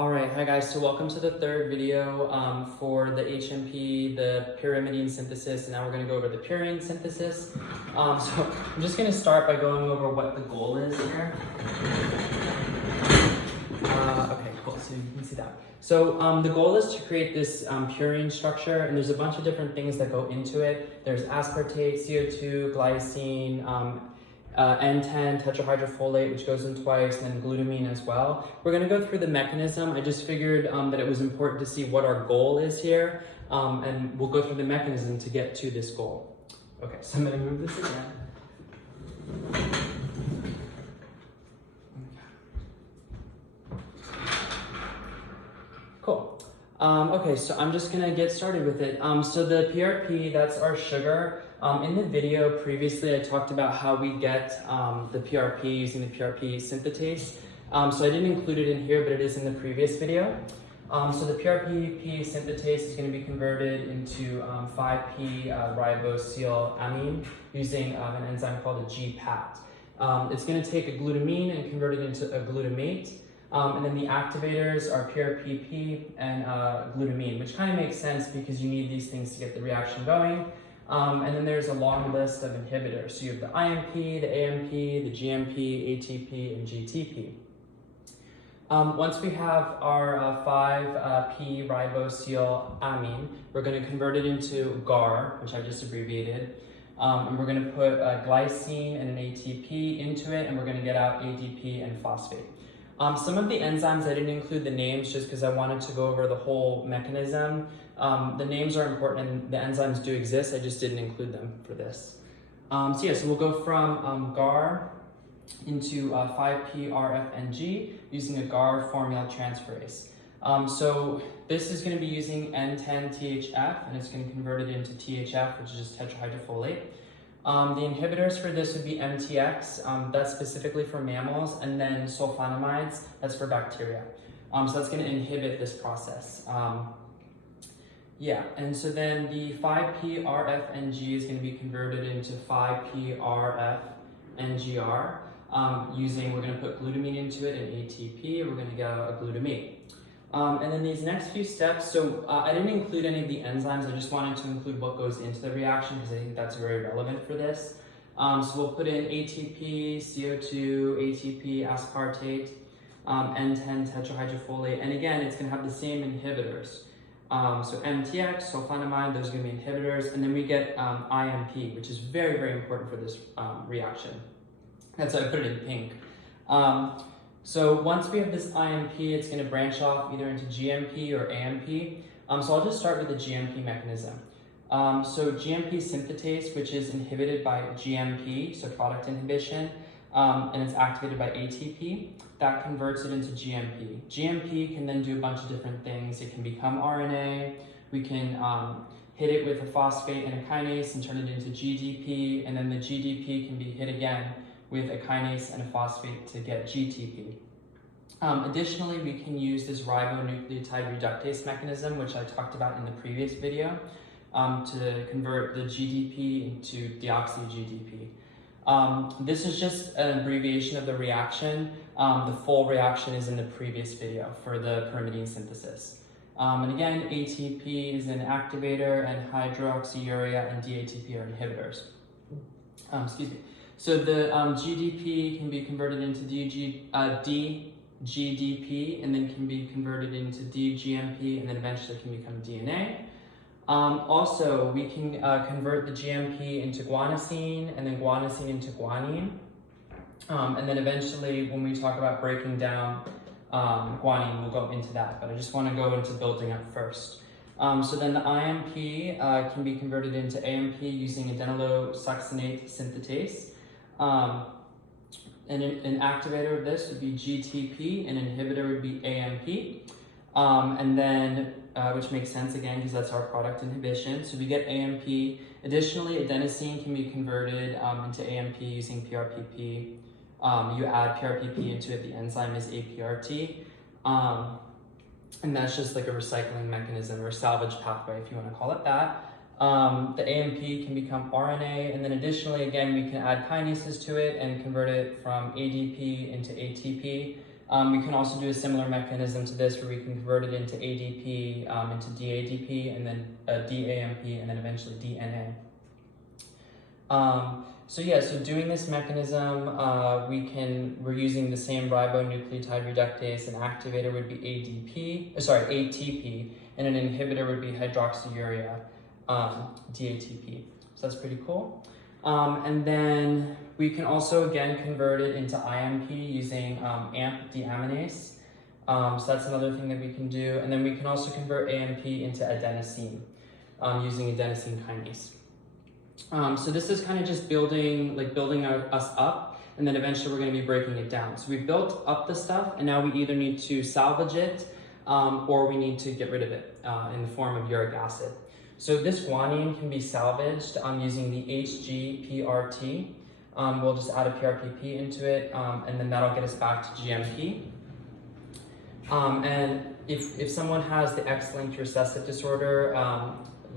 All right, hi guys, so welcome to the third video for the HMP, the Pyrimidine Synthesis, and now we're going to go over the Purine Synthesis. So I'm just going to start by going over what the goal is here. Okay, cool, so you can see that. So the goal is to create this purine structure, and there's a bunch of different things that go into it. There's aspartate, CO2, glycine, N10, tetrahydrofolate, which goes in twice, and then glutamine as well. We're going to go through the mechanism. I just figured that it was important to see what our goal is here, and we'll go through the mechanism to get to this goal. Okay, so I'm going to move this again. Cool. Okay, so I'm just going to get started with it. So the PRP, that's our sugar. In the video previously, I talked about how we get the PRP using the PRP synthetase. So I didn't include it in here, but it is in the previous video. So the PRP synthetase is going to be converted into 5P ribosylamine using an enzyme called a GPAT. It's going to take a glutamine and convert it into a glutamate. And then the activators are PRPP and glutamine, which kind of makes sense because you need these things to get the reaction going. And then there's a long list of inhibitors. So you have the IMP, the AMP, the GMP, ATP, and GTP. Once we have our 5P ribosylamine, we're going to convert it into GAR, which I just abbreviated. And we're going to put glycine and an ATP into it, and we're going to get out ADP and phosphate. Some of the enzymes, I didn't include the names just because I wanted to go over the whole mechanism. The names are important and the enzymes do exist, I just didn't include them for this. So we'll go from GAR into 5-PRFNG using a GAR formyl transferase. So this is going to be using N10THF, and it's going to convert it into THF, which is just tetrahydrofolate. The inhibitors for this would be MTX, that's specifically for mammals, and then sulfonamides, that's for bacteria. So that's going to inhibit this process. And so then the 5-PRFNG is going to be converted into 5-PRFNGR we're going to put glutamine into it and ATP, we're going to get a glutamate. And then these next few steps, so I didn't include any of the enzymes, I just wanted to include what goes into the reaction because I think that's very relevant for this. So we'll put in ATP, CO2, ATP, aspartate, N10 tetrahydrofolate, and again, it's going to have the same inhibitors. So MTX, sulfonamide, those are going to be inhibitors, and then we get IMP, which is very, very important for this reaction. That's why I put it in pink. So once we have this IMP, it's going to branch off either into GMP or AMP. So I'll just start with the GMP mechanism. So GMP synthetase, which is inhibited by GMP, so product inhibition, and it's activated by ATP, that converts it into GMP. GMP can then do a bunch of different things. It can become RNA, we can hit it with a phosphate and a kinase and turn it into GDP, and then the GDP can be hit again with a kinase and a phosphate to get GTP. Additionally, we can use this ribonucleotide reductase mechanism, which I talked about in the previous video, to convert the GDP into deoxy-GDP. This is just an abbreviation of the reaction. The full reaction is in the previous video for the pyrimidine synthesis. And again, ATP is an activator, and hydroxyurea and DATP are inhibitors. So the GDP can be converted into DGDP, and then can be converted into DGMP, and then eventually can become DNA. Also, we can convert the GMP into guanosine, and then guanosine into guanine. And then eventually, when we talk about breaking down guanine, we'll go into that, but I just want to go into building up first. So then the IMP can be converted into AMP using adenylosuccinate synthetase. And an activator of this would be GTP, an inhibitor would be AMP, and then, which makes sense again because that's our product inhibition, so we get AMP. Additionally, adenosine can be converted into AMP using PRPP. You add PRPP into it, the enzyme is APRT, and that's just like a recycling mechanism or a salvage pathway if you want to call it that. The AMP can become RNA, and then additionally, again, we can add kinases to it and convert it from ADP into ATP, We can also do a similar mechanism to this where we can convert it into ADP, into DADP, and then DAMP, and then eventually DNA. So doing this mechanism, we're using the same ribonucleotide reductase. An activator would be ATP, and an inhibitor would be hydroxyurea, DATP. So that's pretty cool. And then we can also again convert it into IMP using AMP deaminase. So that's another thing that we can do. And then we can also convert AMP into adenosine using adenosine kinase. So this is kind of just building us up, and then eventually we're going to be breaking it down. So we've built up the stuff, and now we either need to salvage it or we need to get rid of it in the form of uric acid. So this guanine can be salvaged using the HGPRT. We'll just add a PRPP into it, and then that'll get us back to GMP. And if someone has the X-linked recessive disorder,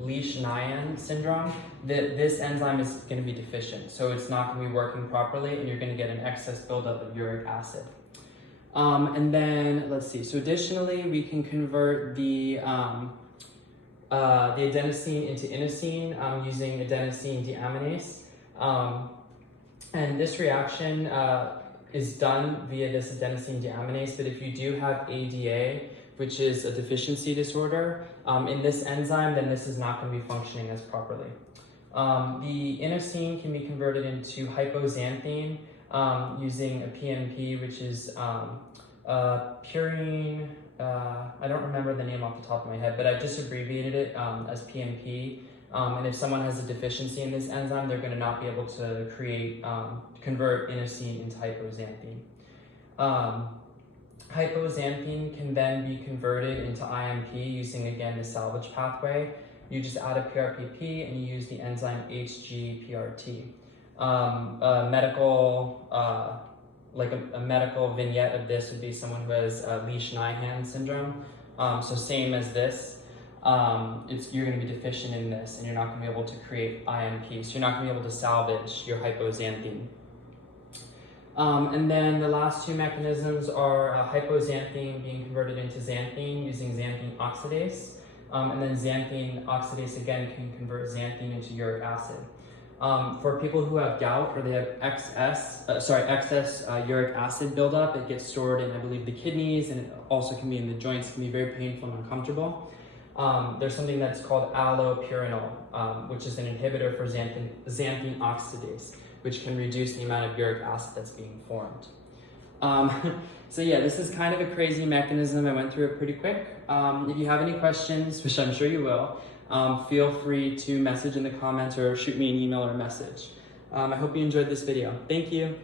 Lesch-Nyhan syndrome, this enzyme is going to be deficient, so it's not going to be working properly, and you're going to get an excess buildup of uric acid. And then let's see. So additionally, we can convert the adenosine into inosine using adenosine deaminase, and this reaction is done via this adenosine deaminase. But if you do have ADA, which is a deficiency disorder, in this enzyme, then this is not going to be functioning as properly. The inosine can be converted into hypoxanthine using a PNP, which is purine, I don't remember the name off the top of my head, but I've just abbreviated it as PNP. And if someone has a deficiency in this enzyme, they're going to not be able to convert inosine into hypoxanthine. Hypoxanthine can then be converted into IMP using, again, the salvage pathway. You just add a PRPP and you use the enzyme HGPRT. A medical vignette of this would be someone who has Lesch-Nyhan syndrome. So same as this, you're going to be deficient in this, and you're not going to be able to create IMP. So you're not going to be able to salvage your hypoxanthine. And then the last two mechanisms are hypoxanthine being converted into xanthine using xanthine oxidase. And then xanthine oxidase again can convert xanthine into uric acid. For people who have gout or they have excess uric acid buildup, it gets stored in, I believe, the kidneys, and it also can be in the joints. It can be very painful and uncomfortable. There's something that's called allopurinol, which is an inhibitor for xanthine oxidase, which can reduce the amount of uric acid that's being formed. So yeah, this is kind of a crazy mechanism. I went through it pretty quick. If you have any questions, which I'm sure you will, feel free to message in the comments or shoot me an email or message. I hope you enjoyed this video. Thank you.